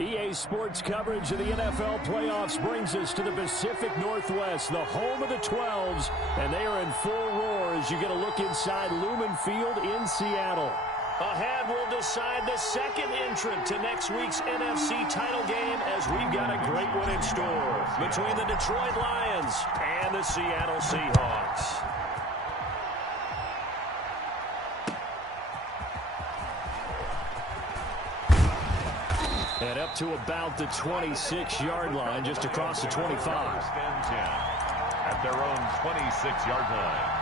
EA Sports coverage of the NFL playoffs brings us to the Pacific Northwest, the home of the 12s, and they are in full roar as you get a look inside Lumen Field in Seattle. Ahead, we'll decide the second entrant to next week's NFC title game as we've got a great one in store between the Detroit Lions and the Seattle Seahawks. And up to about the 26-yard line, just across the 25. At their own 26-yard line.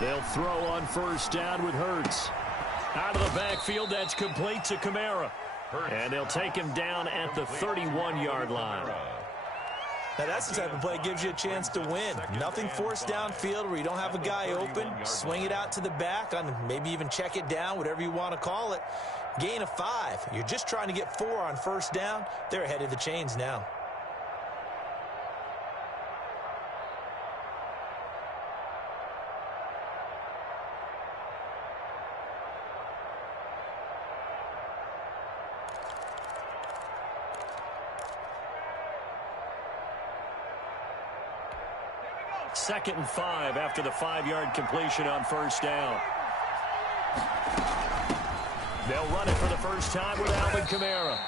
They'll throw on first down with Hurts. Out of the backfield, that's complete to Kamara. And they'll take him down at the 31-yard line. Now that's the type of play that gives you a chance to win. Nothing forced downfield where you don't have a guy open. Swing it out to the back, on maybe even check it down, whatever you want to call it. Gain of 5. You're just trying to get 4 on first down. They're ahead of the chains now. Second and 5 after the 5-yard completion on first down. They'll run it for the first time with Alvin Kamara.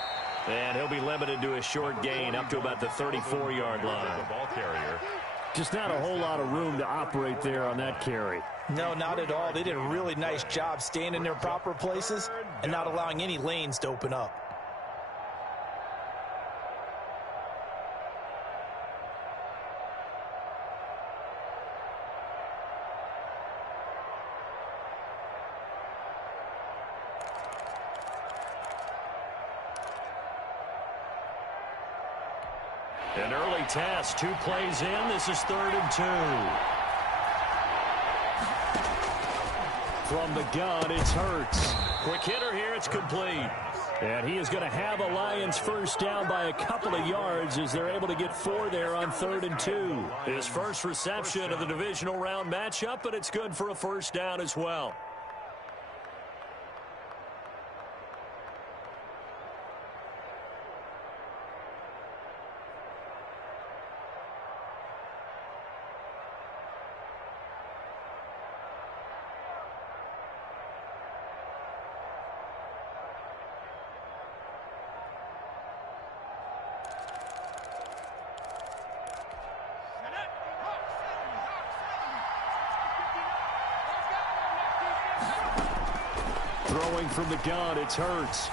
And he'll be limited to a short gain up to about the 34-yard line. Just not a whole lot of room to operate there on that carry. No, not at all. They did a really nice job staying in their proper places and not allowing any lanes to open up. An early task, 2 plays in. This is 3rd and 2. From the gun, it's Hurts. Quick hitter here, it's complete. And he is going to have a Lions first down by a couple of yards as they're able to get 4 there on 3rd and 2. His first reception of the divisional round matchup, but it's good for a first down as well. Throwing from the gun, it's Hurts.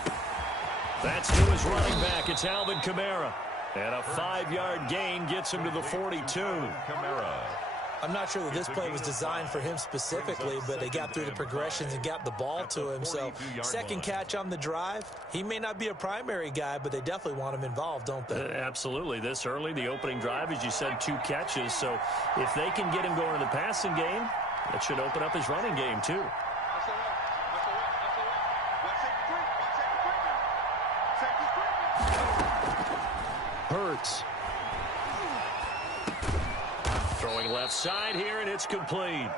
That's to his running back. It's Alvin Kamara. And a 5-yard gain gets him to the 42. Kamara. I'm not sure that this play was designed for him specifically, but they got through the progressions and got the ball to him. So second catch on the drive. He may not be a primary guy, but they definitely want him involved, don't they? Absolutely. This early, the opening drive, as you said, 2 catches. So if they can get him going in the passing game, that should open up his running game too. Hurts. Throwing left side here, and it's complete.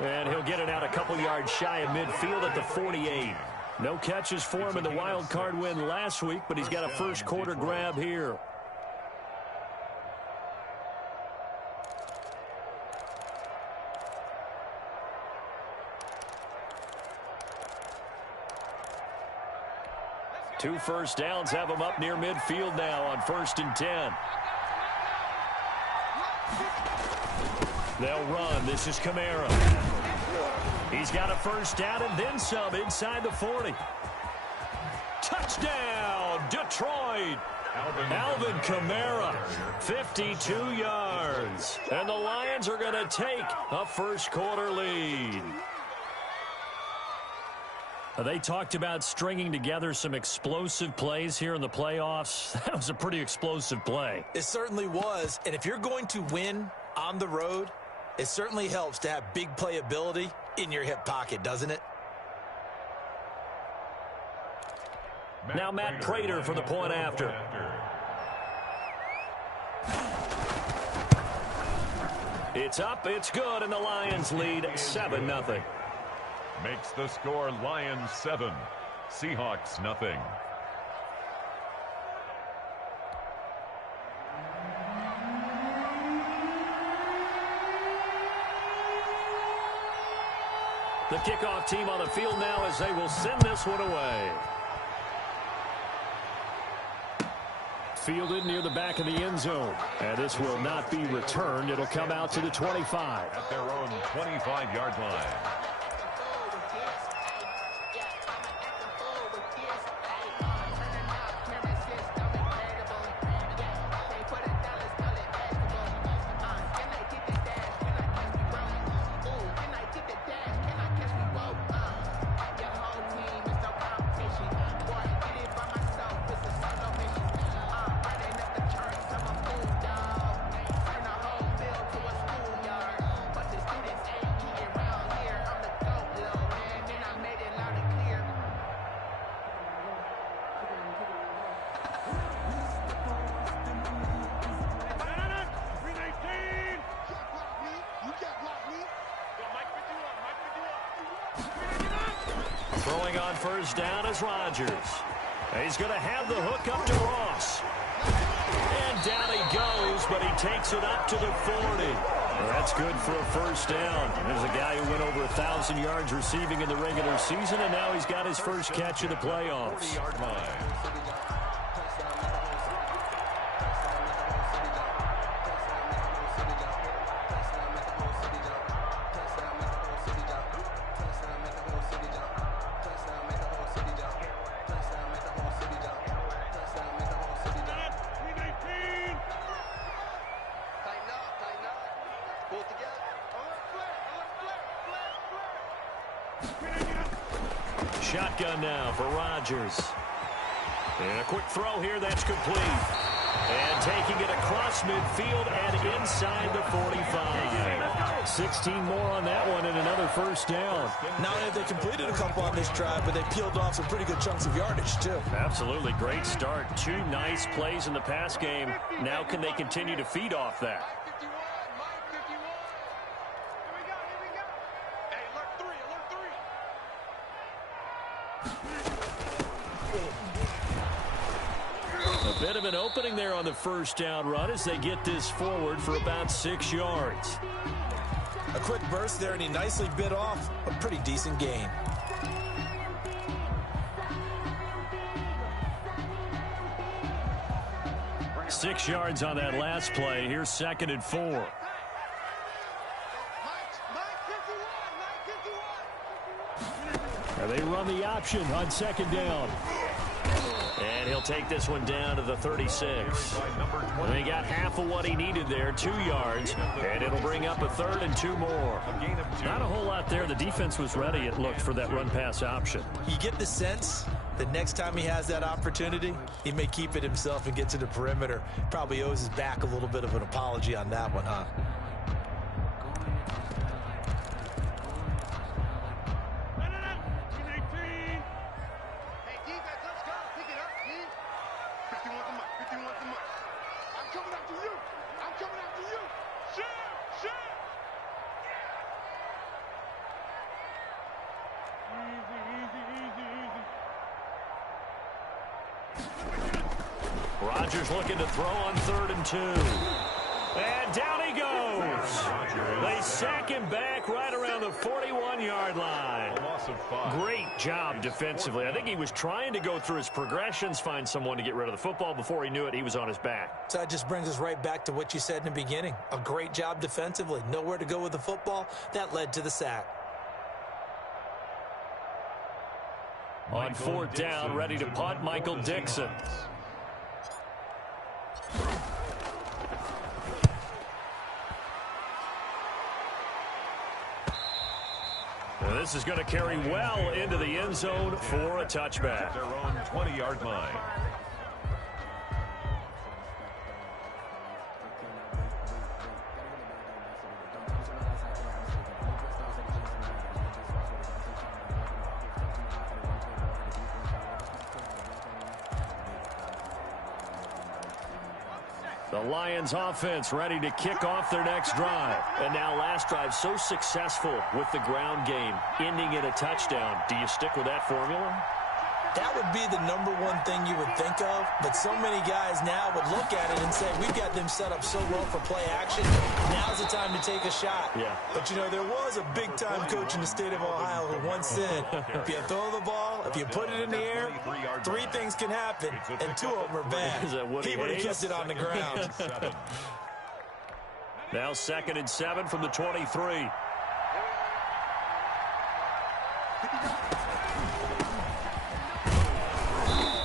And he'll get it out a couple yards shy of midfield at the 48. No catches for him in the wild card win last week, but he's got a first quarter grab here. Two first downs have him up near midfield now on 1st and 10. They'll run. This is Kamara. He's got a first down and then some inside the 40. Touchdown, Detroit. Alvin Kamara, 52 yards. And the Lions are going to take a first quarter lead. They talked about stringing together some explosive plays here in the playoffs. That was a pretty explosive play. It certainly was. And if you're going to win on the road, it certainly helps to have big playability in your hip pocket, doesn't it? Now Matt Prater for the point after. It's up, it's good, and the Lions lead 7-0. Makes the score Lions 7, Seahawks nothing. The kickoff team on the field now as they will send this one away. Fielded near the back of the end zone. And this will not be returned. It'll come out to the 25. At their own 25-yard line. Throwing on first down is Rodgers. He's going to have the hook up to Ross. And down he goes, but he takes it up to the 40. Well, that's good for a first down. There's a guy who went over 1,000 yards receiving in the regular season, and now he's got his first catch of the playoffs. 40-yard line. Shotgun now for Rodgers. And a quick throw here that's complete. And taking it across midfield and inside the 45. 16 more on that one and another first down. Not only have they completed a couple on this drive, but they peeled off some pretty good chunks of yardage, too. Absolutely. Great start. 2 nice plays in the pass game. Now can they continue to feed off that? A bit of an opening there on the first down run as they get this forward for about 6 yards. A quick burst there, and he nicely bit off a pretty decent gain. Six yards on that last play. Here's 2nd and 4. They run the option on 2nd down. And he'll take this one down to the 36. And he got half of what he needed there, 2 yards. And it'll bring up a 3rd and 2 more. Not a whole lot there. The defense was ready, it looked, for that run-pass option. You get the sense that next time he has that opportunity, he may keep it himself and get to the perimeter. Probably owes his back a little bit of an apology on that one, huh? Rodgers looking to throw on 3rd and 2. And down he goes. They sack him back right around the 41-yard line. Great job defensively. I think he was trying to go through his progressions, find someone to get rid of the football. Before he knew it, he was on his back. So that just brings us right back to what you said in the beginning. A great job defensively. Nowhere to go with the football. That led to the sack. On 4th down, ready to punt, Michael Dixon. And this is going to carry well into the end zone for a touchback. At their own 20-yard line. The Lions offense ready to kick off their next drive. And now last drive so successful with the ground game, ending in a touchdown. Do you stick with that formula? That would be the number one thing you would think of, but so many guys now would look at it and say, we've got them set up so well for play action. Now's the time to take a shot. Yeah. But, you know, there was a big-time coach in the state of Ohio who once said, if you throw the ball, if you put it in the air, 3 things can happen, and 2 of them are bad. He would have kept it on the ground. Now 2nd and 7 from the 23.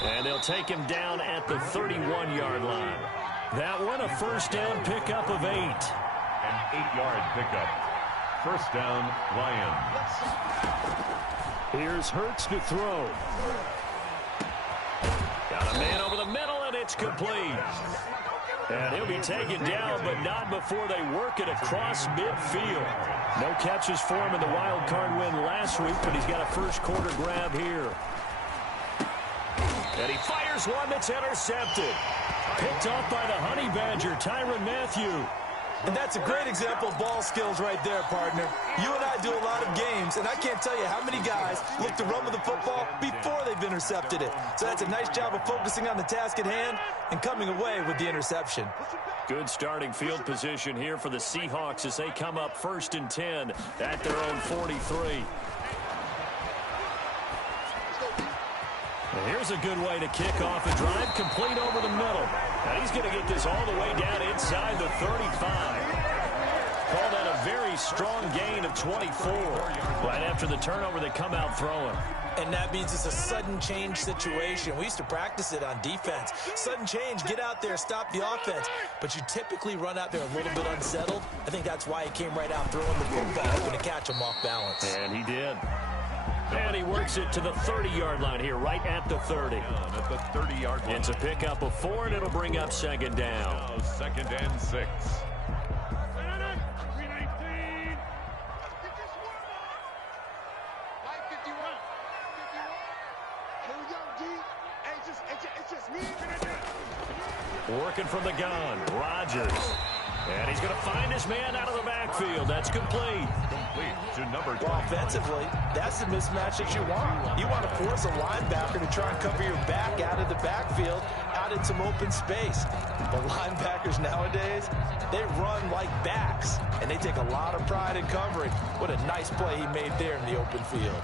And they'll take him down at the 31-yard line. That one a first down pickup of 8. An 8-yard pickup. First down, Lions. Here's Hurts to throw. Got a man over the middle, and it's complete. And he'll be taken down, but not before they work it across midfield. No catches for him in the wild card win last week, but he's got a first quarter grab here. And he fires one that's intercepted. Picked off by the Honey Badger, Tyrann Mathieu. And that's a great example of ball skills right there, partner. You and I do a lot of games, and I can't tell you how many guys look to run with the football before they've intercepted it. So that's a nice job of focusing on the task at hand and coming away with the interception. Good starting field position here for the Seahawks as they come up 1st and 10 at their own 43. And here's a good way to kick off a drive, complete over the middle. And he's going to get this all the way down inside the 35. Call that a very strong gain of 24. Right after the turnover, they come out throwing. And that means it's a sudden change situation. We used to practice it on defense. Sudden change, get out there, stop the offense. But you typically run out there a little bit unsettled. I think that's why he came right out throwing the football, hoping to catch him off balance. And he did. And he works it to the 30-yard line here, right at the 30. At the 30-yard line. It's a pickup of 4, and it'll bring up 2nd down. Now 2nd and 6. Working from the gun, Rodgers. And he's going to find his man out of the backfield. That's complete. Complete to number 20. Well, offensively, that's the mismatch that you want. You want to force a linebacker to try and cover your back out of the backfield, out in some open space. The linebackers nowadays, they run like backs, and they take a lot of pride in covering. What a nice play he made there in the open field.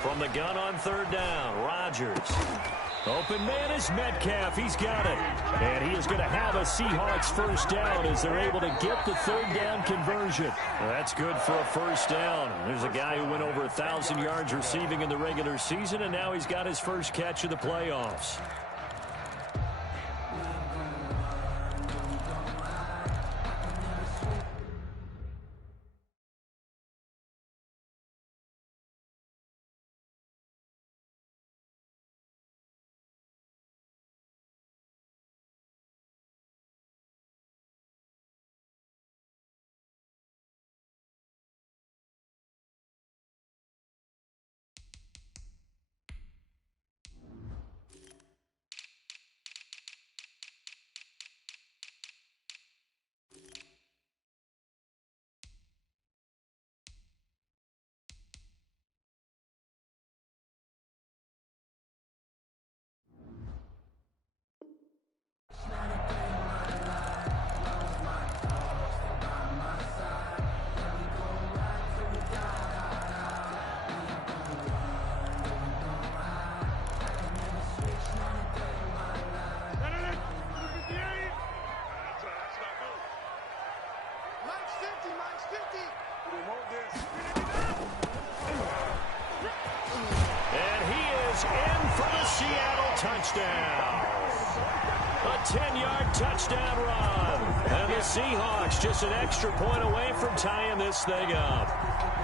From the gun on 3rd down, Rodgers. Open man is Metcalf. He's got it. And he is going to have a Seahawks first down as they're able to get the 3rd down conversion. That's good for a first down. There's a guy who went over 1,000 yards receiving in the regular season, and now he's got his first catch of the playoffs. Seattle touchdown. A 10-yard touchdown run. And the Seahawks just an extra point away from tying this thing up.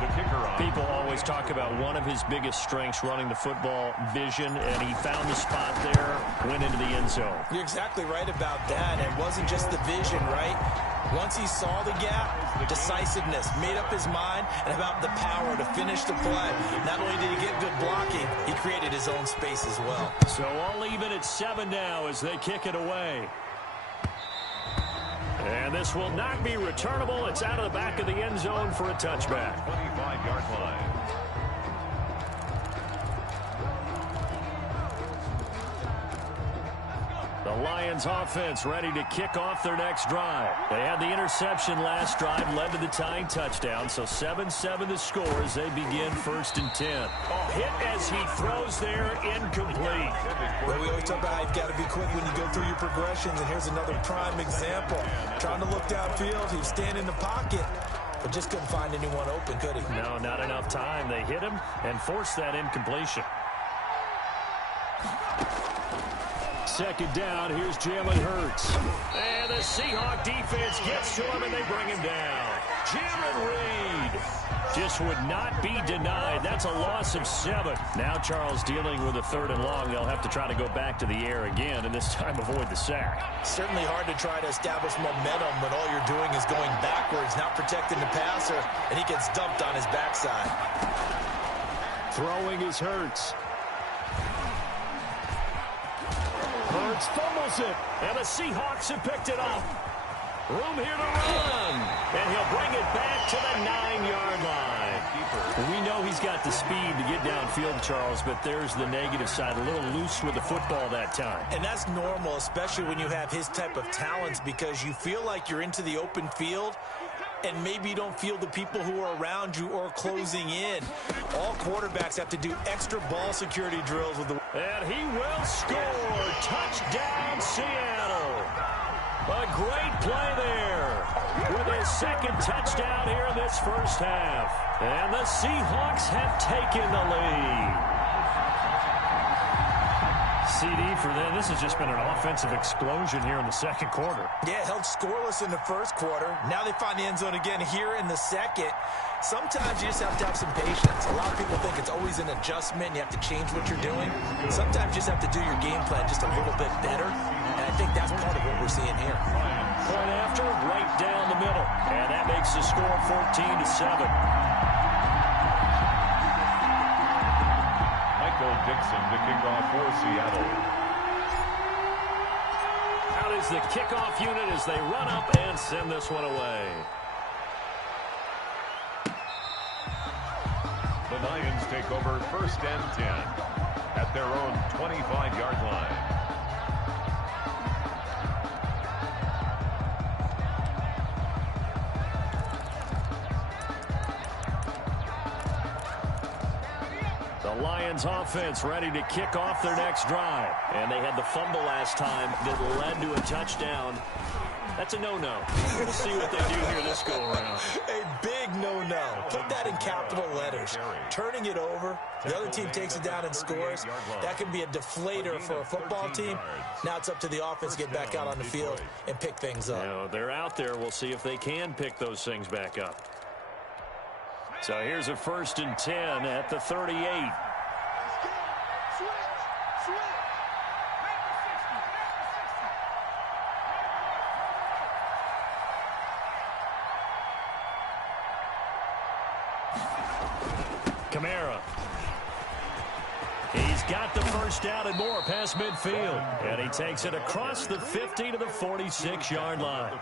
The kicker on. People always talk about one of his biggest strengths, running the football, vision, and he found the spot there, went into the end zone. You're exactly right about that. It wasn't just the vision, right? Once he saw the gap, decisiveness, made up his mind, and about the power to finish the play. Not only did he get good blocking, he created his own space as well. So all even at 7 now as they kick it away. And this will not be returnable. It's out of the back of the end zone for a touchback. 25-yard line. The Lions offense ready to kick off their next drive. They had the interception last drive, led to the tying touchdown. So 7-7 the score as they begin 1st and 10. Hit as he throws there, incomplete. Well, we always talk about how you've got to be quick when you go through your progressions, and here's another prime example. Trying to look downfield, he was standing in the pocket, but just couldn't find anyone open, could he? No, not enough time. They hit him and forced that incompletion. 2nd down, here's Jalen Hurts. And the Seahawk defense gets to him, and they bring him down. Jaron Reed just would not be denied. That's a loss of 7. Now Charles dealing with a 3rd and long. They'll have to try to go back to the air again, and this time avoid the sack. Certainly hard to try to establish momentum when all you're doing is going backwards, not protecting the passer, and he gets dumped on his backside. Throwing is Hurts. Hurts fumbles it, and the Seahawks have picked it up. Room here to run, and he'll bring it back to the 9-yard line. We know he's got the speed to get downfield, Charles, but there's the negative side, a little loose with the football that time. And that's normal, especially when you have his type of talents, because you feel like you're into the open field, and maybe you don't feel the people who are around you or closing in. All quarterbacks have to do extra ball security drills with the... And he will score. Touchdown, Seattle. A great play there with his 2nd touchdown here in this first half. And the Seahawks have taken the lead. CD for them. This has just been an offensive explosion here in the 2nd quarter. Yeah, held scoreless in the 1st quarter. Now they find the end zone again here in the 2nd. Sometimes you just have to have some patience. A lot of people think it's always an adjustment. You have to change what you're doing. Sometimes you just have to do your game plan just a little bit better. And I think that's part of what we're seeing here. Point after, right down the middle. And that makes the score 14-7. Dixon to kick off for Seattle. Out is the kickoff unit as they run up and send this one away. The Lions take over 1st and 10 at their own 25-yard line. The Lions offense ready to kick off their next drive. And they had the fumble last time that led to a touchdown. That's a no-no. We'll see what they do here this go-around. A big no-no. Put that in capital letters. Turning it over, the other team takes it down and scores. That can be a deflator for a football team. Now it's up to the offense to get back out on the field and pick things up. You know, they're out there. We'll see if they can pick those things back up. So here's a 1st and 10 at the 38. Kamara. He's got the first down and more past midfield. And he takes it across the 50 to the 46-yard line.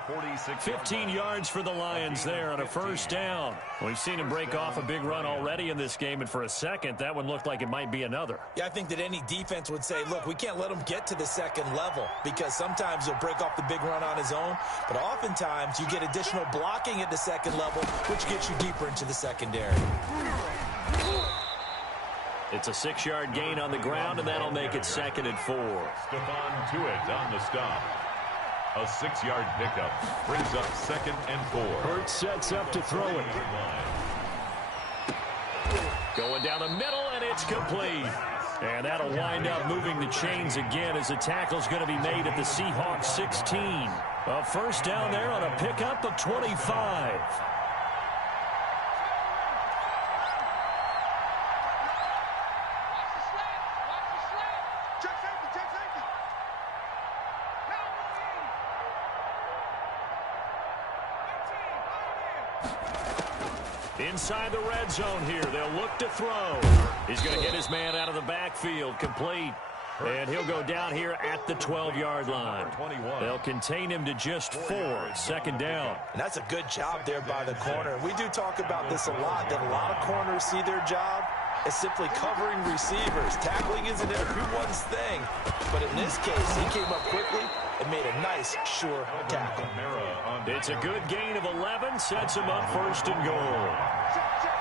15 yards for the Lions there on a first down. We've seen him break off a big run already in this game, and for a second, that one looked like it might be another. Yeah, I think that any defense would say, look, we can't let him get to the 2nd level, because sometimes he'll break off the big run on his own, but oftentimes you get additional blocking at the 2nd level, which gets you deeper into the secondary. It's a 6-yard gain on the ground, and that'll make it 2nd and 4. Stephon Tuitt on the stop. A 6-yard pickup brings up 2nd and 4. Hurts sets up to throw it. Going down the middle, and it's complete. And that'll wind up moving the chains again as the tackle's going to be made at the Seahawks 16. A first down there on a pickup of 25. Inside the red zone here, they'll look to throw. He's going to get his man out of the backfield, complete. And he'll go down here at the 12-yard line. They'll contain him to just 4, second down. And that's a good job there by the corner. We do talk about this a lot, that a lot of corners see their job as simply covering receivers. Tackling isn't everyone's thing. But in this case, he came up quickly and made a nice, sure tackle. It's a good gain of 11, sets him up first and goal.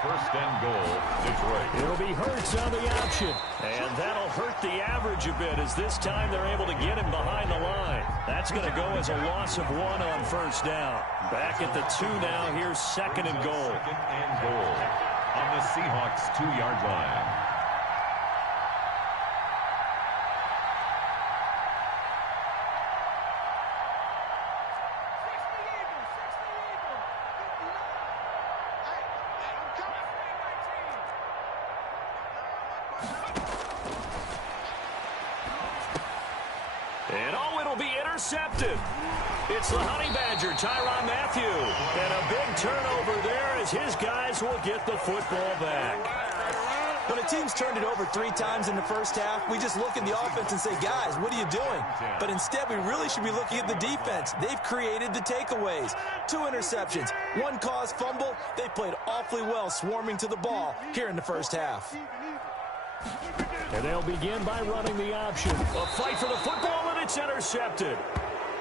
First and goal, Detroit. It'll be Hurts on the option. And that'll hurt the average a bit as this time they're able to get him behind the line. That's going to go as a loss of 1 on first down. Back at the 2 now. Here's second and goal. Second and goal on the Seahawks 2-yard line. Intercepted. It's the Honey Badger, Tyrann Mathieu. And a big turnover there as his guys will get the football back. When a team's turned it over 3 times in the first half, we just look at the offense and say, guys, what are you doing? But instead, we really should be looking at the defense. They've created the takeaways. 2 interceptions, 1 caused fumble. They played awfully well swarming to the ball here in the first half. And they'll begin by running the option. A fight for the football, and it's intercepted.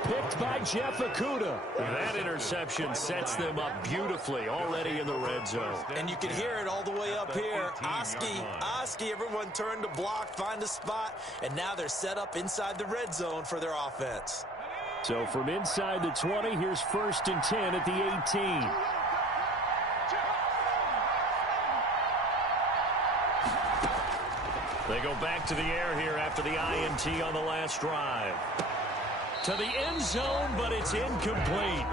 Picked by Jeff Okudah. That interception sets them up beautifully already in the red zone. And you can hear it all the way up here. Oski, everyone turned to block, find a spot, and now they're set up inside the red zone for their offense. So from inside the 20, here's first and 10 at the 18. They go back to the air here after the INT on the last drive. To the end zone, but it's incomplete.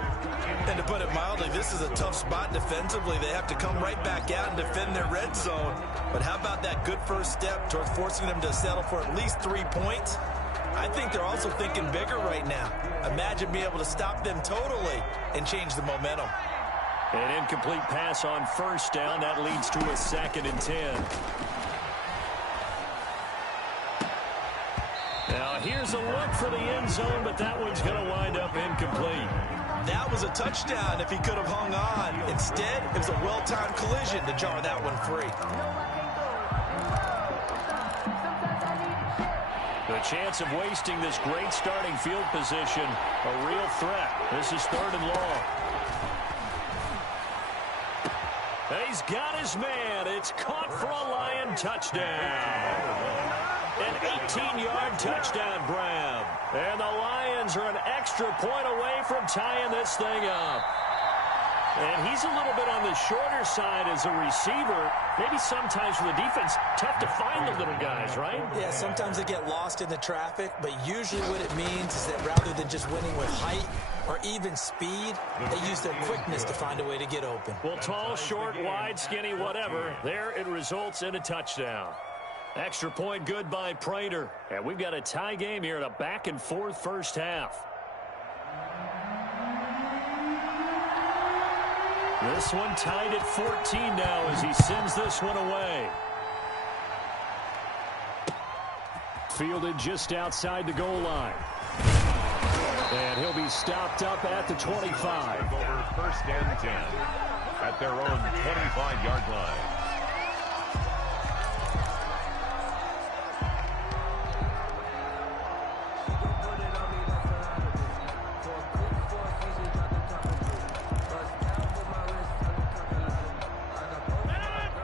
And to put it mildly, this is a tough spot defensively. They have to come right back out and defend their red zone. But how about that good first step towards forcing them to settle for at least 3 points? I think they're also thinking bigger right now. Imagine being able to stop them totally and change the momentum. An incomplete pass on first down. That leads to a second and 10. Now, here's a look for the end zone, but that one's going to wind up incomplete. That was a touchdown if he could have hung on. Instead, it was a well-timed collision to jar that one free. The chance of wasting this great starting field position, a real threat. This is third and long. He's got his man. It's caught for a Lion touchdown. An 18-yard touchdown grab. And the Lions are an extra point away from tying this thing up. And he's a little bit on the shorter side as a receiver. Maybe sometimes for the defense, tough to find the little guys, right? Yeah, sometimes they get lost in the traffic, but usually what it means is that rather than just winning with height or even speed, they use their quickness to find a way to get open. Well, tall, short, wide, skinny, whatever. There it results in a touchdown. Extra point good by Prater. And we've got a tie game here in a back-and-forth first half. This one tied at 14 now as he sends this one away. Fielded just outside the goal line. And he'll be stopped up at the 25. Over first and 10 at their own 25-yard line.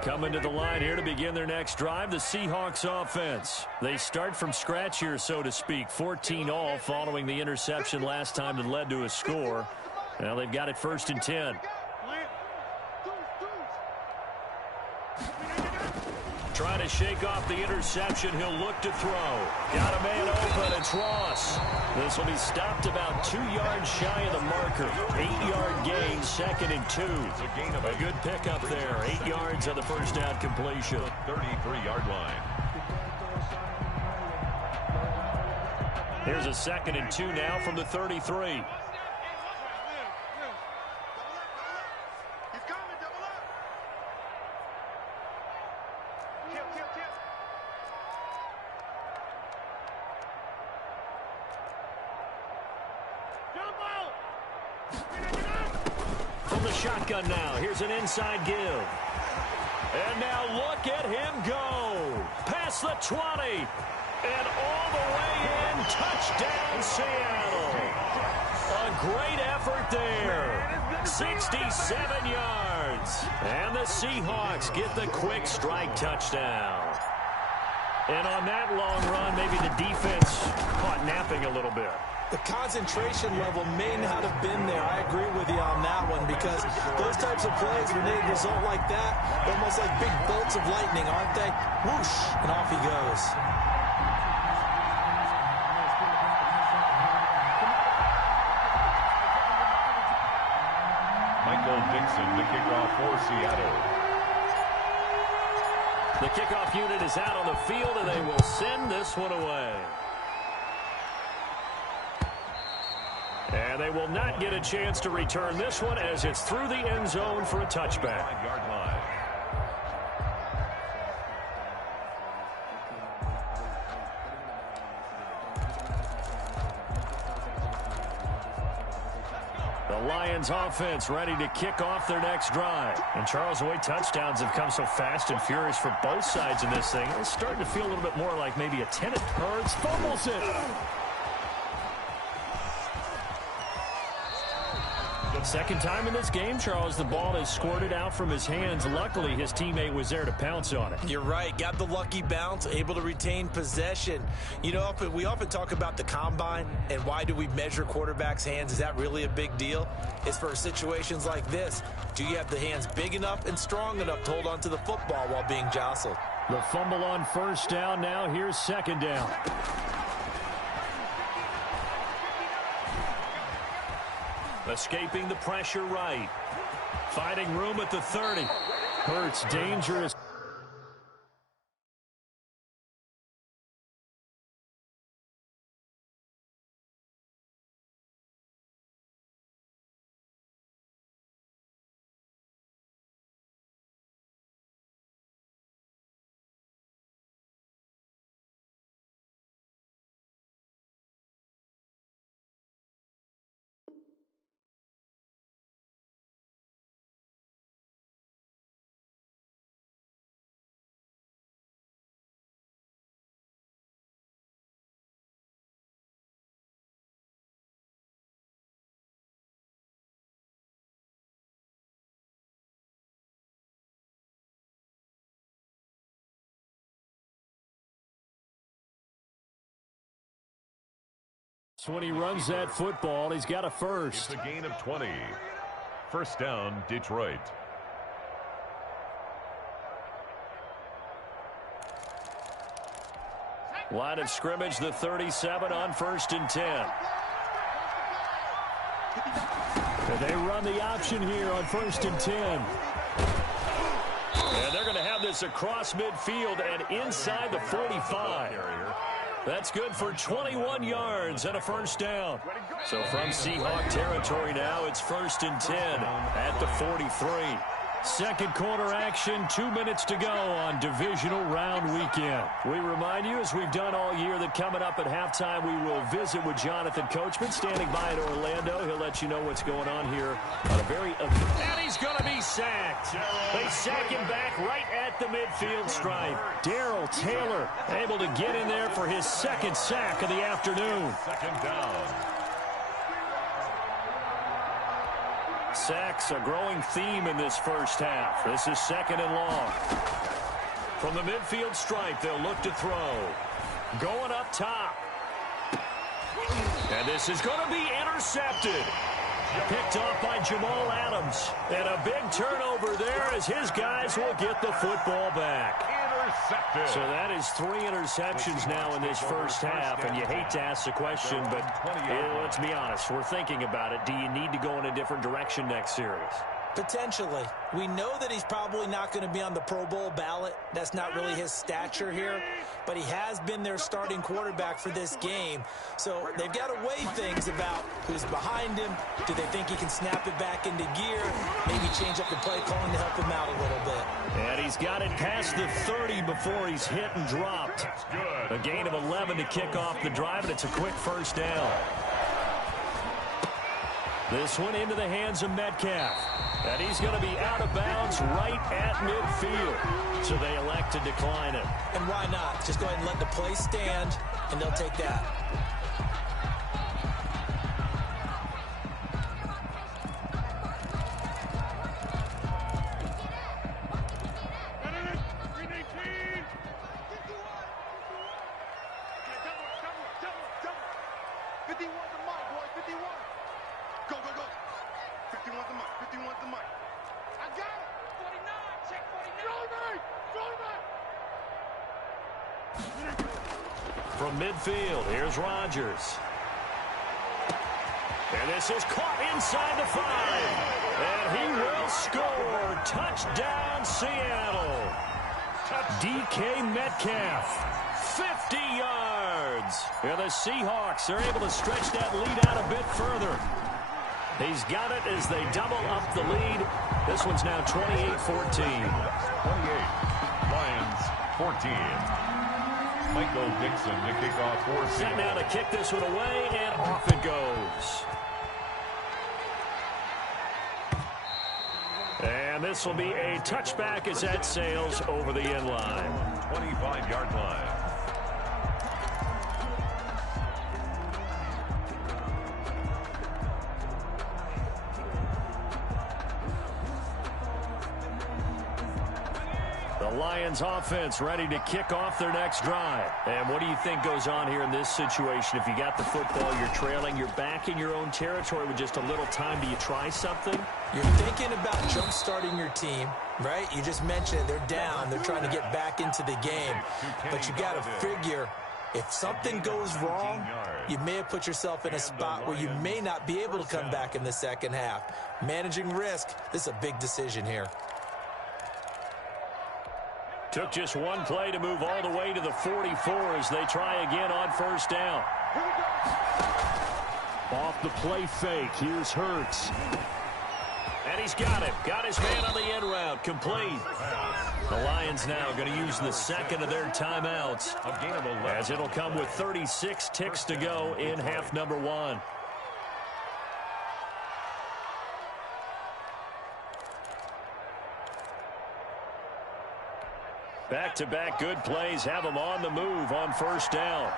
Coming to the line here to begin their next drive, the Seahawks offense. They start from scratch here, so to speak. 14-all following the interception last time that led to a score. Now they've got it first and 10. Trying to shake off the interception. He'll look to throw. Got a man open. It's Ross. This will be stopped about 2 yards shy of the marker. 8-yard gain, 2nd and 2. A good pickup there. 8 yards on the first down completion. 33-yard line. Here's a 2nd and 2 now from the 33. From the shotgun now, here's an inside give. And now look at him go. Past the 20. And all the way in. Touchdown, Seattle. A great effort there. 67 yards. And the Seahawks get the quick strike touchdown. And on that long run, maybe the defense caught napping a little bit. The concentration level may not have been there. I agree with you on that one, because those types of plays, when they result like that, they're almost like big bolts of lightning, aren't they? Whoosh, and off he goes. Michael Dixon to kick off for Seattle. The kickoff unit is out on the field, and they will send this one away. And they will not get a chance to return this one, as it's through the end zone for a touchback. 5-yard line. The Lions offense ready to kick off their next drive. And Charles, the way touchdowns have come so fast and furious for both sides in this thing, it's starting to feel a little bit more like maybe a tenant. Hurts fumbles it. Second time in this game, Charles, the ball is squirted out from his hands. Luckily, his teammate was there to pounce on it. You're right. Got the lucky bounce, able to retain possession. You know, we often talk about the combine and why do we measure quarterbacks' hands. Is that really a big deal? It's for situations like this. Do you have the hands big enough and strong enough to hold on to the football while being jostled? The fumble on first down. Now here's second down. Escaping the pressure right. Finding room at the 30. Hurts dangerous. So when he runs that football, he's got a first. It's a gain of 20. First down, Detroit. Line of scrimmage, the 37 on 1st and 10. And they run the option here on 1st and 10. And they're going to have this across midfield and inside the 45. That's good for 21 yards and a first down. So from Seahawk territory now, it's 1st and 10 at the 43. Second quarter action, 2 minutes to go on Divisional Round Weekend. We remind you, as we've done all year, that coming up at halftime, we will visit with Jonathan Coachman, standing by in Orlando. He'll let you know what's going on here on a very... And he's going to be sacked. They sack him back right at the midfield stripe. Darrell Taylor able to get in there for his second sack of the afternoon. Second down. Sacks, a growing theme in this first half. This is second and long. From the midfield stripe, they'll look to throw. Going up top. And this is going to be intercepted. Picked off by Jamal Adams. And a big turnover there as his guys will get the football back. Intercepted. So that is 3 interceptions now in this first half, and you hate to ask the question, but let's be honest, we're thinking about it. Do you need to go in a different direction next series? Potentially. We know that he's probably not going to be on the Pro Bowl ballot. That's not really his stature here, but he has been their starting quarterback for this game. So they've got to weigh things about who's behind him. Do they think he can snap it back into gear? Maybe change up the play calling to help him out a little bit. And he's got it past the 30 before he's hit and dropped. A gain of 11 to kick off the drive, and it's a quick first down. This one into the hands of Metcalf. And he's going to be out of bounds right at midfield. So they elect to decline it. And why not? Just go ahead and let the play stand, and they'll take that. From midfield, here's Rodgers. And this is caught inside the 5. And he will score. Touchdown, Seattle. DK Metcalf, 50 yards. And the Seahawks are able to stretch that lead out a bit further. He's got it as they double up the lead. This one's now 28-14. 28. Lions, 14. Michael Dixon to kick off for Set Seattle. now to kick this one away, and off it goes. And this will be a touchback as that sails over the end line. 25-yard line. The Lions offense ready to kick off their next drive. And what do you think goes on here in this situation? If you got the football, you're trailing, you're back in your own territory with just a little time. Do you try something? You're thinking about jump-starting your team, right? You just mentioned it. They're down. They're trying to get back into the game. But you got to figure, if something goes wrong, you may have put yourself in a spot where you may not be able to come back in the second half. Managing risk, this is a big decision here. Took just one play to move all the way to the 44 as they try again on first down. Off the play fake, here's Hurts. And he's got it. Got his man on the end route. Complete. The Lions now going to use the second of their timeouts, as it'll come with 36 ticks to go in half number 1. Back-to-back good plays have them on the move on first down.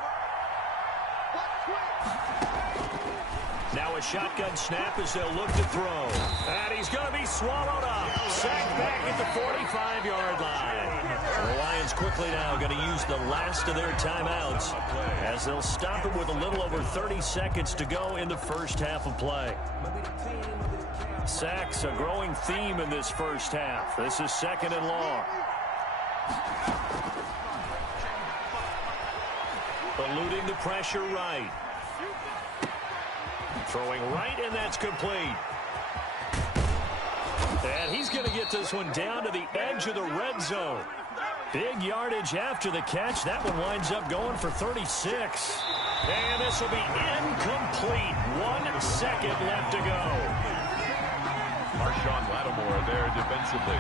Now a shotgun snap as they'll look to throw. And he's going to be swallowed up. Sacked back at the 45-yard line. The Lions quickly now going to use the last of their timeouts as they'll stop him with a little over 30 seconds to go in the first half of play. Sacks, a growing theme in this first half. This is second and long. Eluding the pressure right. Throwing right, and that's complete. And he's going to get this one down to the edge of the red zone. Big yardage after the catch. That one winds up going for 36. And this will be incomplete. 1 second left to go. Marshawn Lattimore there defensively.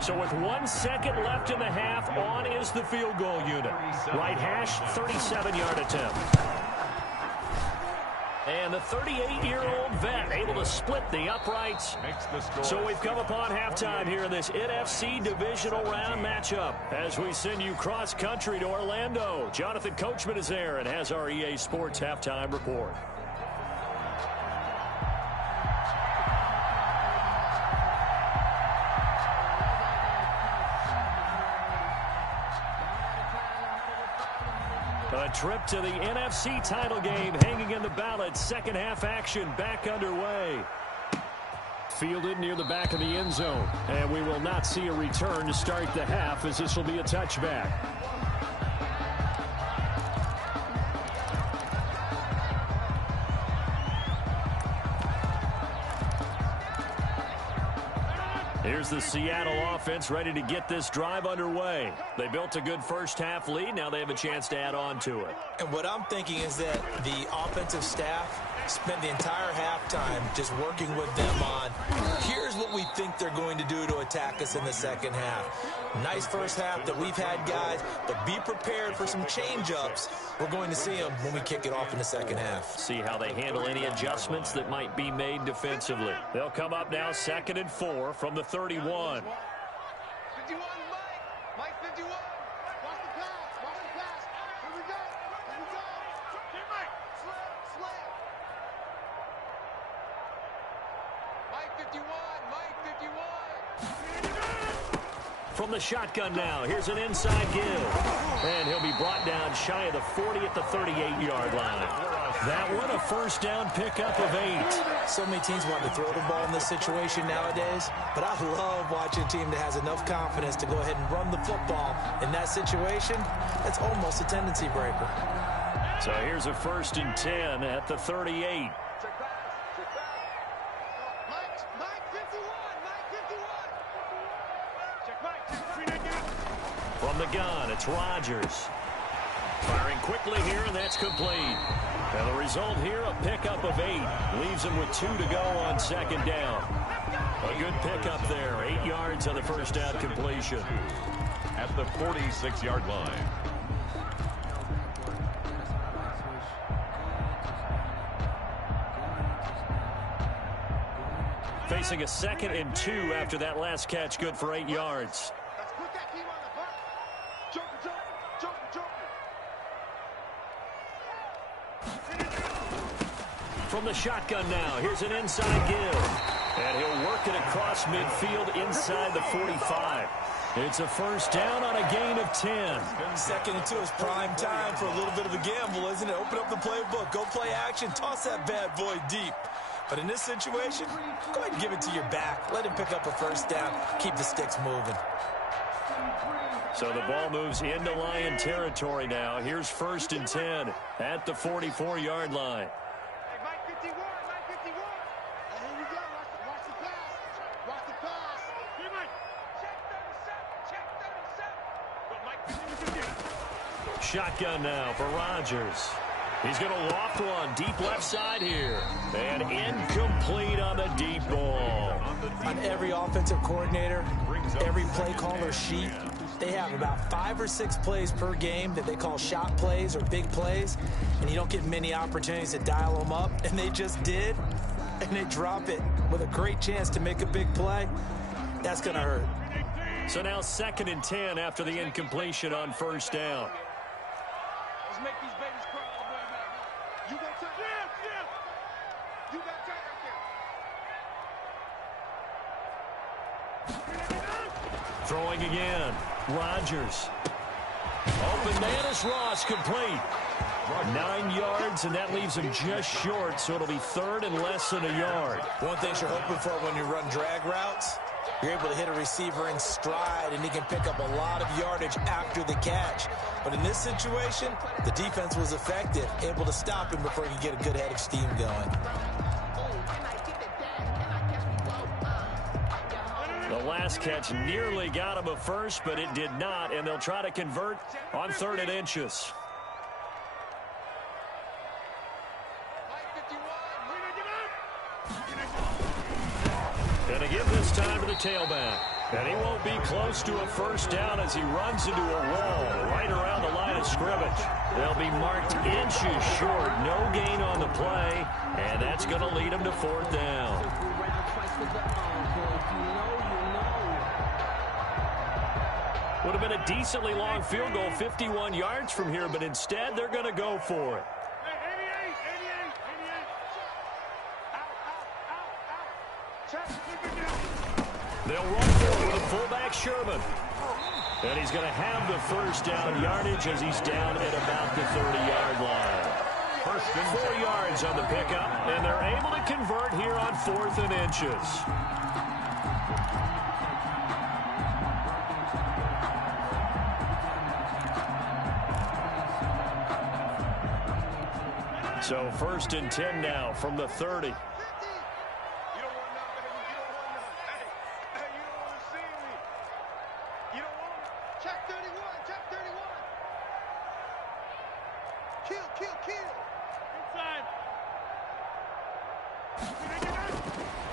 So with 1 second left in the half, on is the field goal unit. Right hash, 37-yard attempt. And the 38-year-old vet able to split the uprights. So we've come upon halftime here in this NFC Divisional Round matchup. As we send you cross-country to Orlando, Jonathan Coachman is there and has our EA Sports halftime report. A trip to the NFC title game hanging in the balance. Second half action back underway. Fielded near the back of the end zone. And we will not see a return to start the half, as this will be a touchback. Here's the Seattle offense ready to get this drive underway. They built a good first half lead. Now they have a chance to add on to it. And what I'm thinking is that the offensive staff spent the entire halftime just working with them on, here's what we think they're going to do to attack us in the second half. Nice first half that we've had, guys, but be prepared for some change-ups. We're going to see them when we kick it off in the second half. See how they handle any adjustments that might be made defensively. They'll come up now 2nd and 4 from the 31. 51, Mike 51. Watch the pass. Watch the pass. Here we go. Here we go. Get Mike. Slam. Mike 51. Mike 51. From the shotgun now, here's an inside give. And he'll be brought down shy of the 40 at the 38-yard line. That one, a first down pickup of 8. So many teams want to throw the ball in this situation nowadays, but I love watching a team that has enough confidence to go ahead and run the football. In that situation, that's almost a tendency breaker. So here's a 1st and 10 at the 38. From the gun, it's Rodgers. Firing quickly here, and that's complete. And the result here, a pickup of 8. Leaves him with 2 to go on 2nd down. A good pickup there. 8 yards on the first down completion. At the 46-yard line. Facing a 2nd and 2 after that last catch, good for 8 yards. From the shotgun now, here's an inside give. And he'll work it across midfield inside the 45. It's a first down on a gain of 10. 2nd and 2 is prime time for a little bit of a gamble, isn't it? Open up the playbook, go play action, toss that bad boy deep. But in this situation, go ahead and give it to your back. Let him pick up a first down. Keep the sticks moving. So the ball moves into Lion territory now. Here's 1st and 10 at the 44-yard line. Hey, Mike 51, Mike 51. Here we go. Watch the pass. Watch the pass. Here, Mike. Check 37. Check 37. But Mike 50. Shotgun now for Rodgers. He's going to loft one deep left side here. And incomplete on the deep ball. On every offensive coordinator, every play caller sheet, they have about 5 or 6 plays per game that they call shot plays or big plays, and you don't get many opportunities to dial them up, and they just did, and they drop it with a great chance to make a big play. That's going to hurt. So now 2nd and 10 after the incompletion on first down. Let's make these babies cry all the way back. You got time. Yeah. You got time right there. Throwing again. Rodgers. Open man is Ross, complete. 9 yards, and that leaves him just short, so it'll be 3rd and less than a yard. One thing you're hoping for when you run drag routes, you're able to hit a receiver in stride, and he can pick up a lot of yardage after the catch. But in this situation, the defense was effective, able to stop him before he could get a good head of steam going. The last catch nearly got him a first, but it did not, and they'll try to convert on 3rd and inches. And again this time to the tailback. And he won't be close to a first down as he runs into a wall right around the line of scrimmage. They'll be marked inches short. No gain on the play, and that's going to lead him to 4th down. Would have been a decently long field goal, 51 yards from here, but instead they're going to go for it. They'll run forward with fullback Sherman. And he's going to have the first down yardage as he's down at about the 30-yard line. 4 yards on the pickup, and they're able to convert here on 4th and inches. So 1st and 10 now from the 30.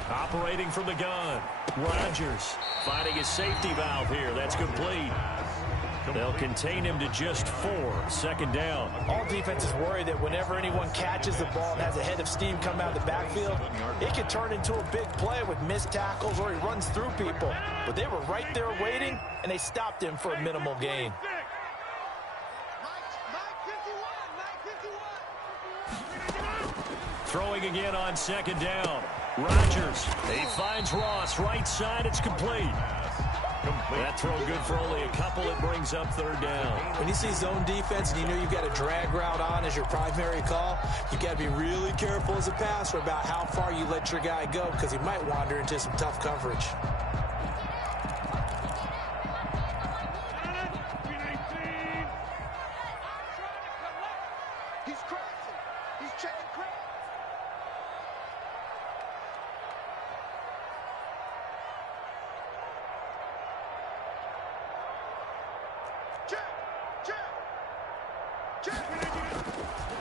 Operating from the gun, Rodgers finding his safety valve here. That's complete. They'll contain him to just 4. 2nd down. All defenses worry that whenever anyone catches the ball and has a head of steam come out of the backfield, it can turn into a big play with missed tackles or he runs through people. But they were right there waiting, and they stopped him for a minimal gain. Throwing again on 2nd down. Rodgers, he finds Ross, right side, it's complete. That throw good for only a couple. It brings up 3rd down. When you see zone defense and you know you've got a drag route on as your primary call, you've got to be really careful as a passer about how far you let your guy go because he might wander into some tough coverage.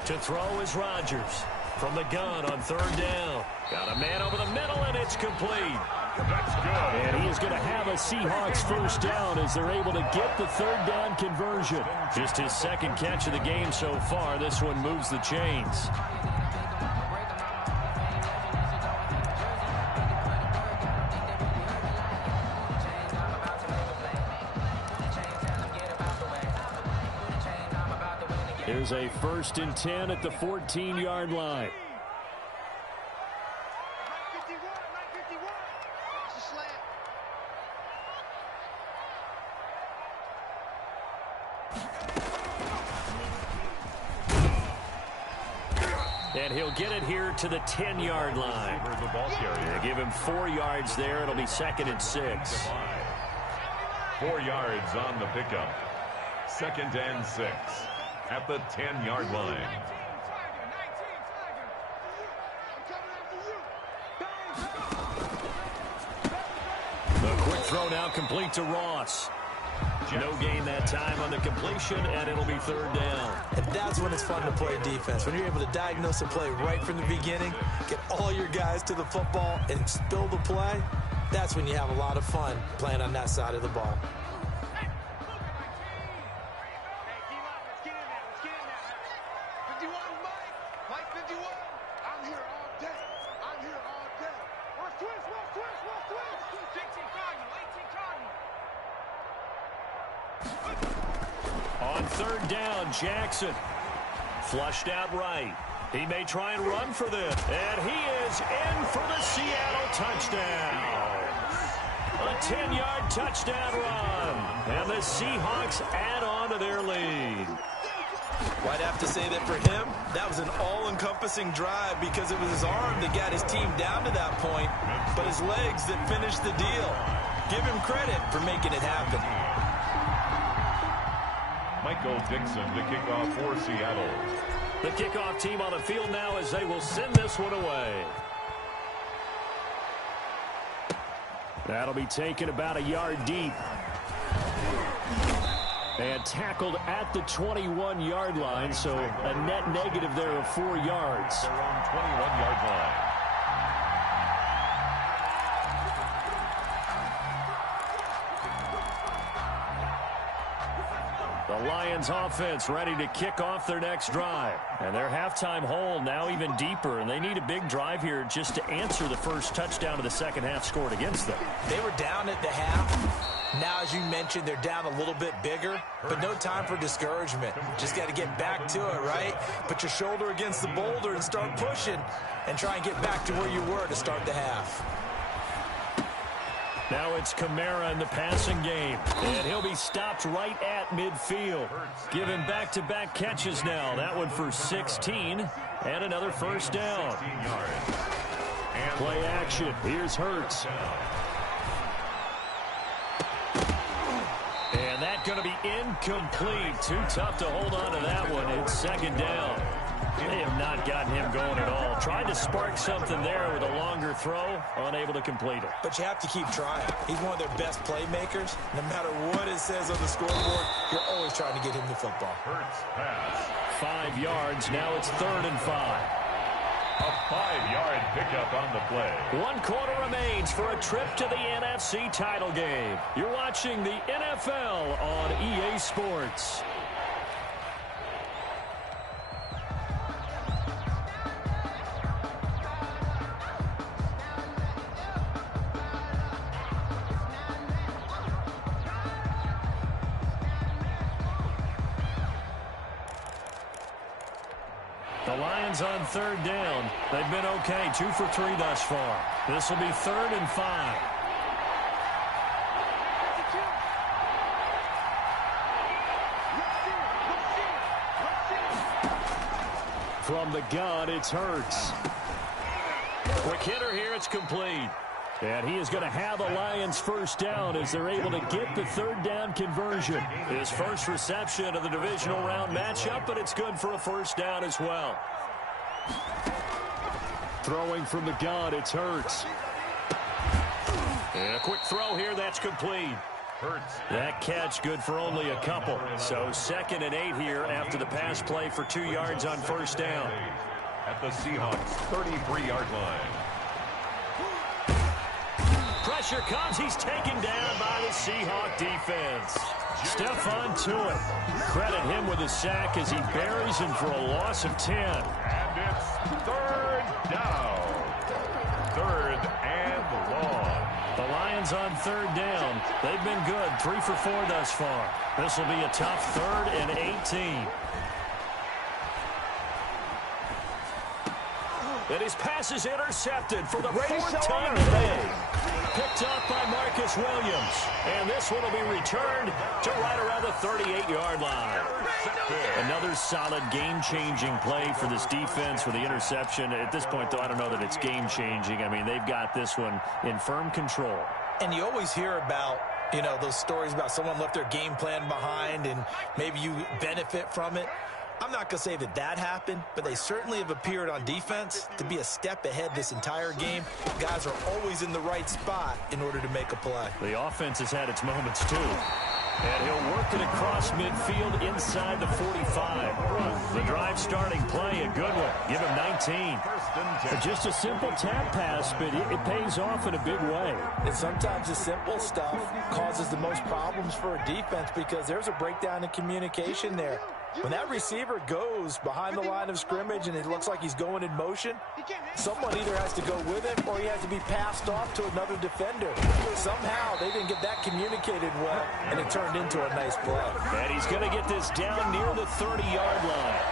To throw is Rodgers from the gun on 3rd down. Got a man over the middle, and it's complete. That's good. And he is going to have a Seahawks 1st down as they're able to get the 3rd down conversion. Just his 2nd catch of the game so far. This one moves the chains. Here's a 1st and 10 at the 14-yard line. And he'll get it here to the 10-yard line. They give him 4 yards there. It'll be 2nd and 6. 4 yards on the pickup. 2nd and 6. At the 10-yard line. The quick throw now complete to Ross. No gain that time on the completion, and it'll be 3rd down. And that's when it's fun to play defense. When you're able to diagnose a play right from the beginning, get all your guys to the football, and spill the play, that's when you have a lot of fun playing on that side of the ball. On 3rd down, Jackson flushed out right. He may try and run for this, and he is in for the Seattle touchdown. A 10-yard touchdown run, and the Seahawks add on to their lead. Well, I'd have to say that for him, that was an all-encompassing drive because it was his arm that got his team down to that point, but his legs that finished the deal. Give him credit for making it happen. Michael Dixon to kick off for Seattle. The kickoff team on the field now as they will send this one away. That'll be taken about a yard deep. And tackled at the 21-yard line, so a net negative there of 4 yards. Their own 21-yard line. The Lions offense ready to kick off their next drive. And their halftime hole now even deeper, and they need a big drive here just to answer the first touchdown of the second half scored against them. They were down at the half. Now, as you mentioned, they're down a little bit bigger, but no time for discouragement. Just got to get back to it, right? Put your shoulder against the boulder and start pushing and try and get back to where you were to start the half. Now it's Kamara in the passing game. And he'll be stopped right at midfield. Given back-to-back catches now. That one for 16. And another first down. Play action. Here's Hurts. And that's going to be incomplete. Too tough to hold on to that one. It's second down. They have not gotten him going at all. Tried to spark something there with a longer throw. Unable to complete it. But you have to keep trying. He's one of their best playmakers. No matter what it says on the scoreboard, you're always trying to get him the football. Hurts pass. 5 yards. Now it's 3rd and 5. A 5-yard pickup on the play. 1 quarter remains for a trip to the NFC title game. You're watching the NFL on EA Sports. The Lions on 3rd down. They've been okay, 2 for 3 thus far. This will be 3rd and 5. From the gun, it's Hurts. Quick hitter here, it's complete. And he is going to have a Lions first down as they're able to get the 3rd down conversion. His first reception of the divisional round matchup, but it's good for a first down as well. Throwing from the gun, it's Hurts. And a quick throw here, that's complete. Hurts. That catch good for only a couple. So 2nd and 8 here after the pass play for 2 yards on first down. At the Seahawks' 33-yard line. Pressure comes. He's taken down by the Seahawk defense. Stephon Tuitt. Credit him with a sack as he buries him for a loss of 10. And it's 3rd down. 3rd and long. The Lions on 3rd down. They've been good. 3 for 4 thus far. This will be a tough 3rd and 18. And his pass is intercepted for the 4th time today. Picked up by Marcus Williams. And this one will be returned to right around the 38-yard line. Another solid game-changing play for this defense with the interception. At this point, though, I don't know that it's game-changing. I mean, they've got this one in firm control. And you always hear about, you know, those stories about someone left their game plan behind and maybe you benefit from it. I'm not going to say that that happened, but they certainly have appeared on defense to be a step ahead this entire game. Guys are always in the right spot in order to make a play. The offense has had its moments, too. And he'll work it across midfield inside the 45. The drive starting play, a good one. Give him 19. Just a simple tap pass, but it pays off in a big way. And sometimes the simple stuff causes the most problems for a defense because there's a breakdown in communication there. When that receiver goes behind the line of scrimmage and it looks like he's going in motion, someone either has to go with him or he has to be passed off to another defender. Somehow they didn't get that communicated well, and it turned into a nice play. And he's going to get this down near the 30-yard line.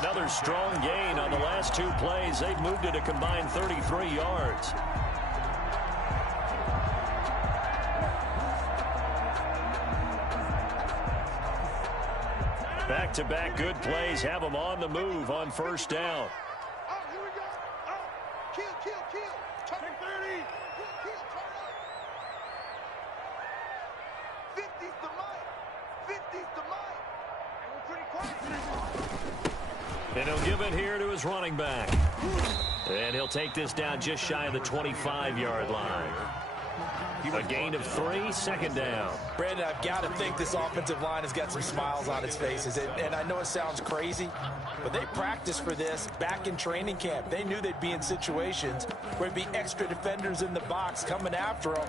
Another strong gain on the last 2 plays. They've moved it a combined 33 yards. Back-to-back good plays have them on the move on first down. Oh, here we go. Oh, kill. Turn 30. Kill, turn up. 50's the mic. 50's the mic. And we're pretty quiet. And he'll give it here to his running back. And he'll take this down just shy of the 25-yard line. A gain of 3, 2nd down. Brandon, I've got to think this offensive line has got some smiles on its faces. And I know it sounds crazy, but they practiced for this back in training camp. They knew they'd be in situations where there'd be extra defenders in the box coming after them,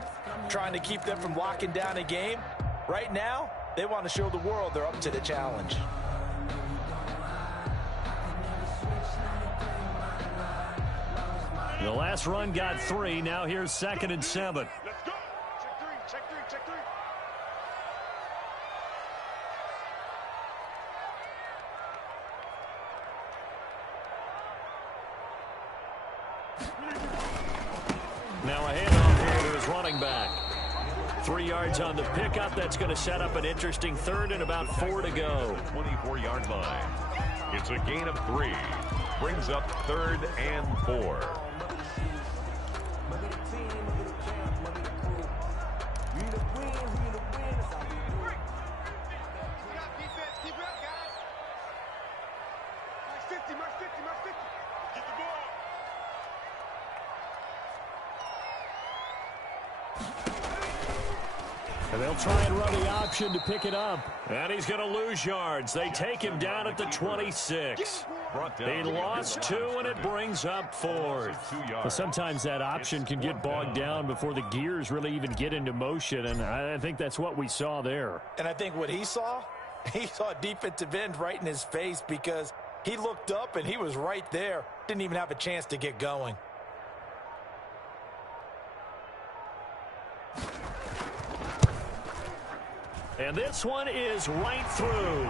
trying to keep them from locking down a game. Right now, they want to show the world they're up to the challenge. The last run got 3. Now here's 2nd and 7. Let's go. Check three. Now a handoff here to his Lions running back. 3 yards on the pickup. That's going to set up an interesting third and about 4 to go. 24-yard line. It's a gain of 3. Brings up 3rd and 4. And they'll try and run the option to pick it up. And he's going to lose yards. They take him down at the 26. They lost 2, and it brings up 4. Well, sometimes that option can get bogged down before the gears really even get into motion, and I think that's what we saw there. And I think what he saw a defensive end right in his face because he looked up and he was right there. Didn't even have a chance to get going. And this one is right through.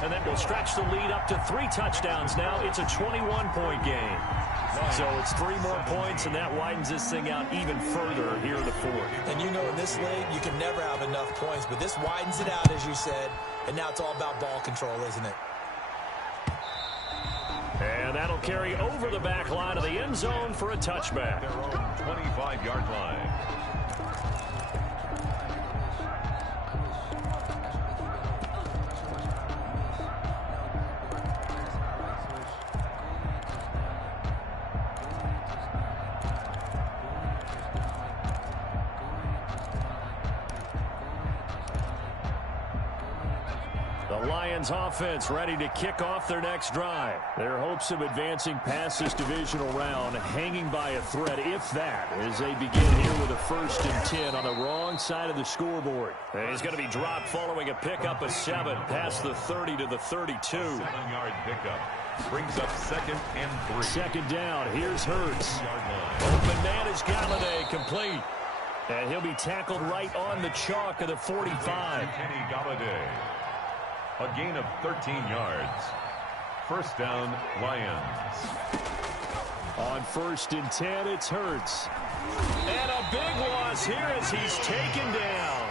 And that will stretch the lead up to 3 touchdowns now. It's a 21-point game. So it's 3 more points, and that widens this thing out even further here in the 4th. And you know in this league, you can never have enough points, but this widens it out, as you said, and now it's all about ball control, isn't it? And that'll carry over the back line of the end zone for a touchback. Their own 25-yard line. Lions offense ready to kick off their next drive. Their hopes of advancing past this divisional round hanging by a thread, if that, as they begin here with a 1st and 10 on the wrong side of the scoreboard. And he's going to be dropped following a pickup of 7 past the 30 to the 32. 7-yard pickup. Brings up 2nd and 3. 2nd down. Here's Hurts. Open man is Galladay, complete. And he'll be tackled right on the chalk of the 45. Kenny Galladay. A gain of 13 yards. 1st down, Lions. On 1st and 10, it's Hurts. And a big loss here as he's taken down.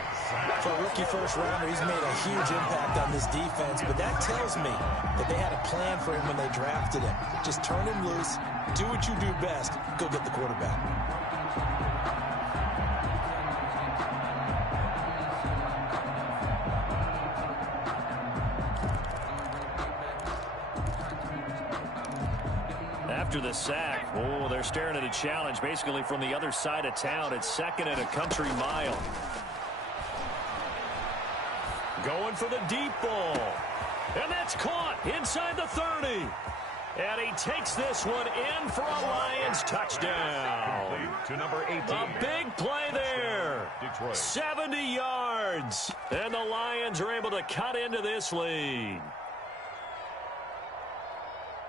For a rookie first-rounder, he's made a huge impact on this defense, but that tells me that they had a plan for him when they drafted him. Just turn him loose, do what you do best, go get the quarterback. After the sack, they're staring at a challenge basically from the other side of town. It's 2nd and a country mile. Going for the deep ball. And that's caught inside the 30. And he takes this one in for a Lions touchdown. To number 18. A big play there. Detroit. 70 yards. And the Lions are able to cut into this lead.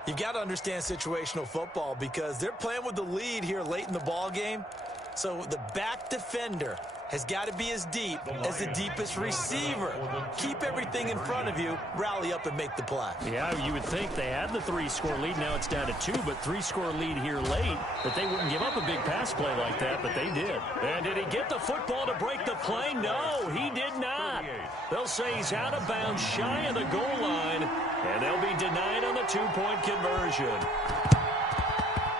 You've got to understand situational football because they're playing with the lead here late in the ball game. So the back defender has got to be as deep as the deepest receiver. Keep everything in front of you, rally up and make the play. Yeah, you would think they had the 3-score lead. Now it's down to 2, but 3-score lead here late. That they wouldn't give up a big pass play like that, but they did. And did he get the football to break the play? No, he did not. They'll say he's out of bounds, shy of the goal line, and they'll be denied on the 2-point conversion.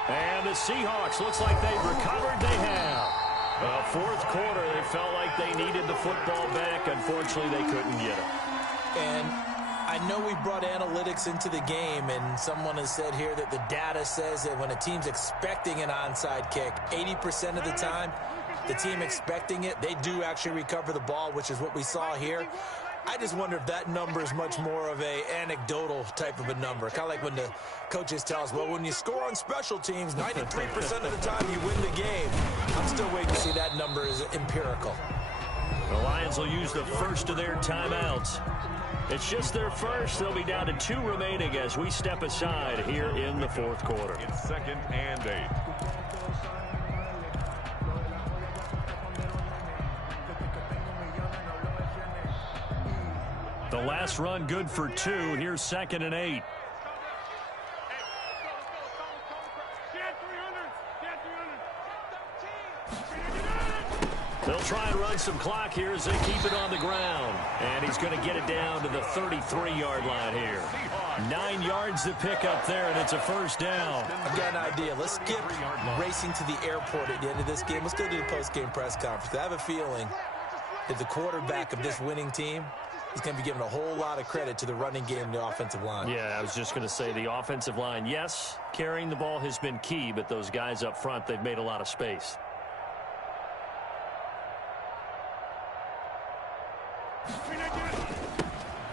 And the Seahawks, looks like they've recovered. They have. 4th quarter, they felt like they needed the football back. Unfortunately, they couldn't get it. And I know we brought analytics into the game, and someone has said here that the data says that when a team's expecting an onside kick, 80% of the time, the team expecting it, they do actually recover the ball, which is what we saw here. I just wonder if that number is much more of a anecdotal type of a number. Kind of like when the coaches tell us, well, when you score on special teams, 93% of the time you win the game. I'm still waiting to see that number is empirical. The Lions will use the first of their timeouts. It's just their first. They'll be down to 2 remaining as we step aside here in the 4th quarter. It's 2nd and 8. The last run good for 2. Here's 2nd and 8. They'll try and run some clock here as they keep it on the ground. And he's going to get it down to the 33-yard line here. 9 yards to pick up there, and it's a first down. I've got an idea. Let's skip racing to the airport at the end of this game. Let's go to the post-game press conference. I have a feeling that the quarterback of this winning team is going to be giving a whole lot of credit to the running game and the offensive line. Yeah, I was just going to say the offensive line, yes, carrying the ball has been key, but those guys up front, they've made a lot of space.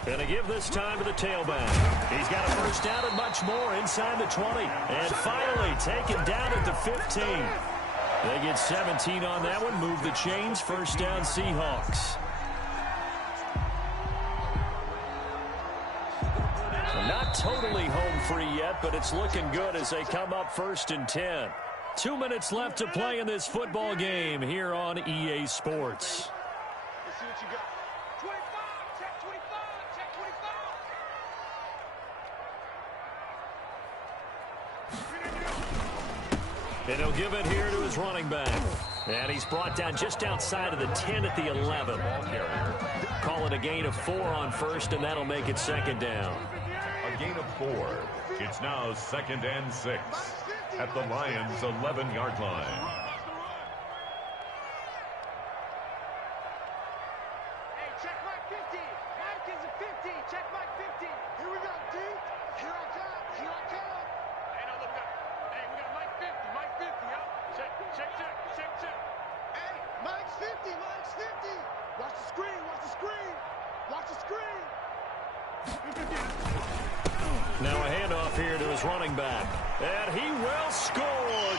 Going to give this time to the tailback. He's got a first down and much more inside the 20. And finally taken down at the 15. They get 17 on that one. Move the chains. First down Seahawks. Not totally home free yet, but it's looking good as they come up 1st and 10. 2 minutes left to play in this football game here on EA Sports. Let's see what you got. 25, check 25, check 25. And he'll give it here to his running back. And he's brought down just outside of the 10 at the 11. Call it a gain of 4 on first, and that'll make it 2nd down. A gain of 4. It's now 2nd and 6 at the Lions' 11-yard line. Hey, check Mike 50. Mike is a 50. Check Mike 50. Here we go, D. Here I come. Here I come. Hey, no, look up. Hey, we got Mike 50. Mike 50, huh? Check, check, check, check, check. Hey, Mike's 50. Mike's 50. Watch the screen. Watch the screen. Watch the screen. Now a handoff here to his running back. And he will score.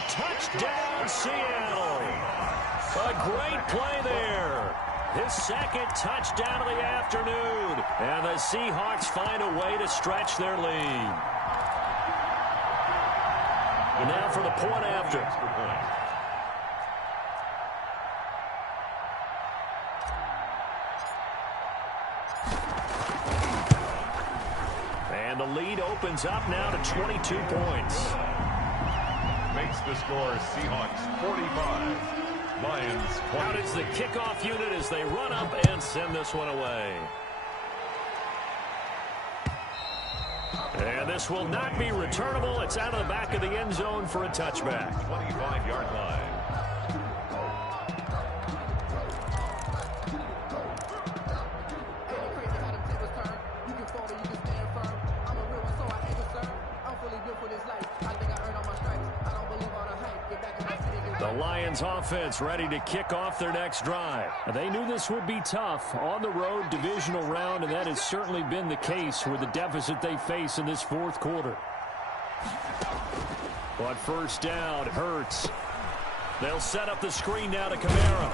Touchdown, Seattle. A great play there. His 2nd touchdown of the afternoon. And the Seahawks find a way to stretch their lead. And now for the point after. And the lead opens up now to 22 points. Makes the score Seahawks 45. Lions 20. Out is the kickoff unit as they run up and send this one away. And this will not be returnable. It's out of the back of the end zone for a touchback. 25-yard line. The Lions offense ready to kick off their next drive. They knew this would be tough on the road divisional round, and that has certainly been the case with the deficit they face in this 4th quarter. But first down, Hurts. They'll set up the screen now to Kamara.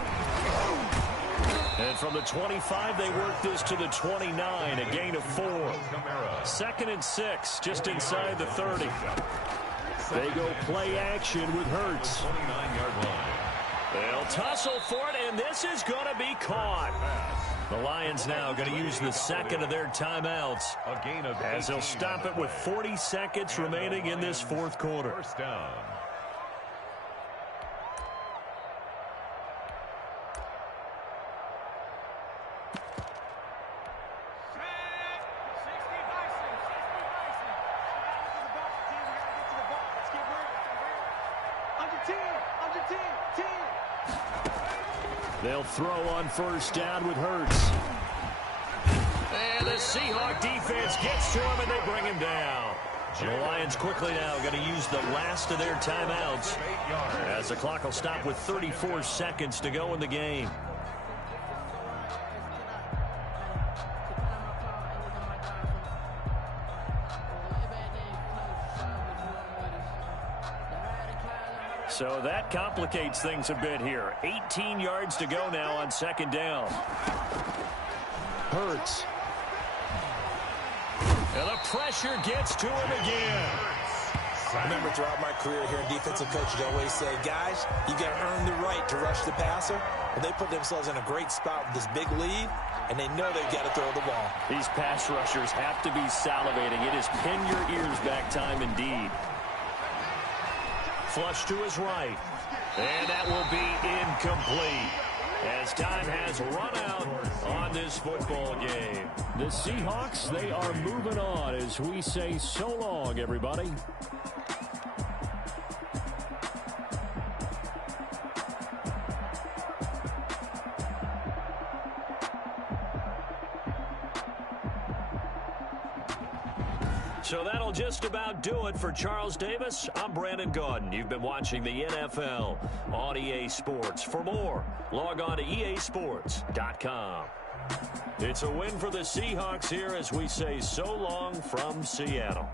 And from the 25, they work this to the 29, a gain of 4. 2nd and 6, just inside the 30. They go play action with Hurts. 29-yard line. They'll tussle for it, and this is going to be caught. The Lions now going to use the 2nd of their timeouts A gain of as they'll stop it with 40 seconds remaining in this 4th quarter. First down. They'll throw on first down with Hurts. And the Seahawk defense gets to him, and they bring him down. The Lions quickly now going to use the last of their timeouts as the clock will stop with 34 seconds to go in the game. So that complicates things a bit here. 18 yards to go now on 2nd down. Hurts. And the pressure gets to him again. I remember throughout my career here in defensive coaches always say, guys, you got to earn the right to rush the passer. And they put themselves in a great spot with this big lead, and they know they've got to throw the ball. These pass rushers have to be salivating. It is pin your ears back time indeed. flush to his right. And that will be incomplete, as time has run out on this football game. The Seahawks, they are moving on as we say so long, everybody. So that'll just about do it for Charles Davis. I'm Brandon Gaudin. You've been watching the NFL on EA Sports. For more, log on to easports.com. It's a win for the Seahawks here as we say so long from Seattle.